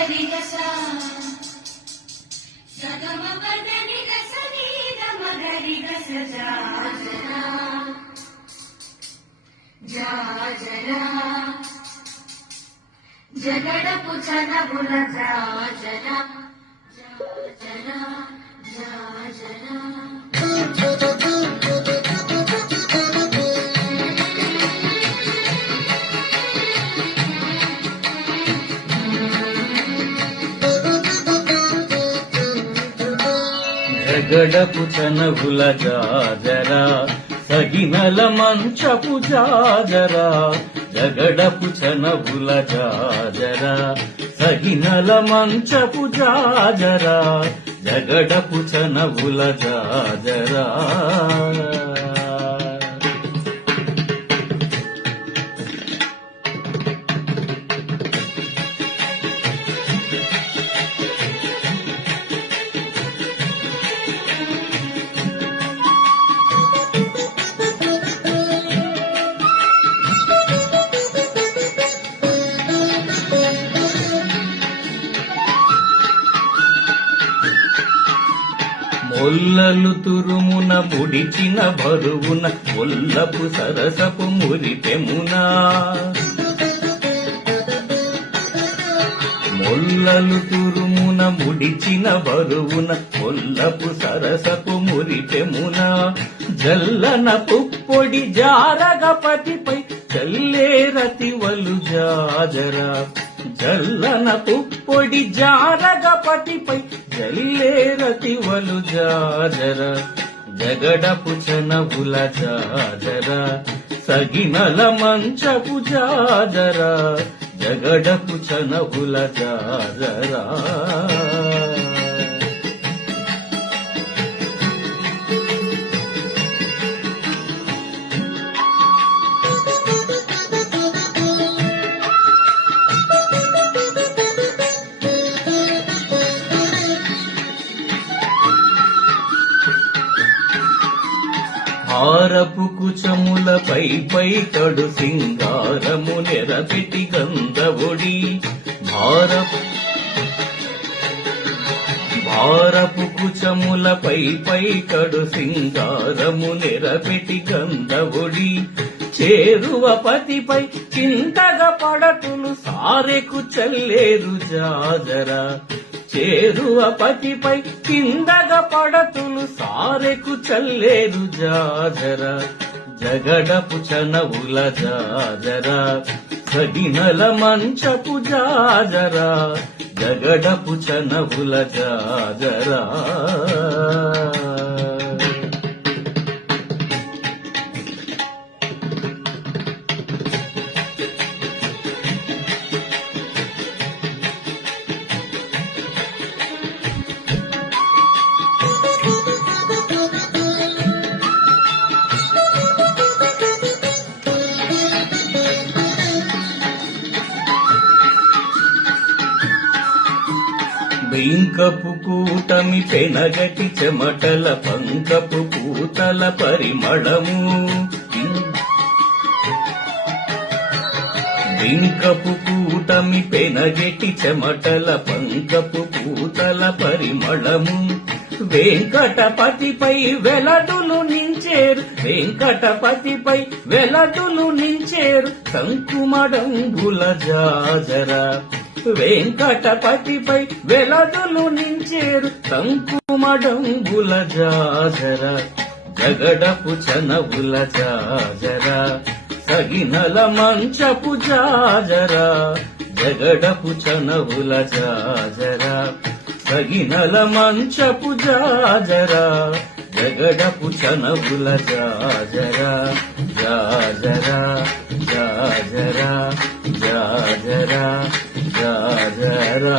గరి గస సగమ పదని గస నీదమ గరి గస జాజరా జాజరా జగడపు చనబుల జాజరా జాజరా జాజరా జగడపు చనగుల జాజరా సగినల మంచపు జాజరా జగడపు చనగుల జాజరా సగినల మంచపు జాజరా జగడపు చనగుల జాజరా మొల్లలు తురుమున ముడిచిన బరువున మొల్లపు సరసపు మురిపెమునా మొల్లలు తురుమున ముడిచిన బరువున మొల్లపు సరసపు మురిపెమునా జల్లన పుప్పొడి జారగపతిపై చల్లేరతివలు జాజరా జల్లన పుప్పొడి జారగపతిపై జల్లేరతివలు జాజరా జగడపు చనబుల జాజరా సగినల మంచపు జాజరా జగడపు చనబుల జాజరా హారపు కుచములపై పై కడు సింగారము నెరపెట్టి గంధవుడి భారపు కుచములపై పై కడు సింగారము నెరపెట్టి గంధవుడి చేరువ పతిపై చింతగా పడతులు సారెకు చల్లేరు జాజరా చేరువ పతిపై కిందగా పడతులు సారెకు చల్లేరు జాజరా జగడపు చనవుల జాజరా సగినల మంచపు జాజరా జగడపు చనవుల జాజరా బింకపు కూటమి పెనగటి చెమటల పంకపు పూతల పరిమళము బింకపు కూటమి పెనగటి చెమటల పంకపు పూతల పరిమళము వెంకటపతిపై వెలదులు నించేరు వెంకటపతిపై వెలదులు నించేరు కంకుమడంబుల జాజరా వెంకటపతిపై వెలదులు నించేరు కంకుమడంబుల జాజరా జగడపు చనబుల జాజరా సగినల మంచపు జాజరా జగడపు చనబుల జాజరా సగినల మంచపు జాజరా జగడపు చనబుల జాజరా జాజరా జాజరా జాజరా జాజరా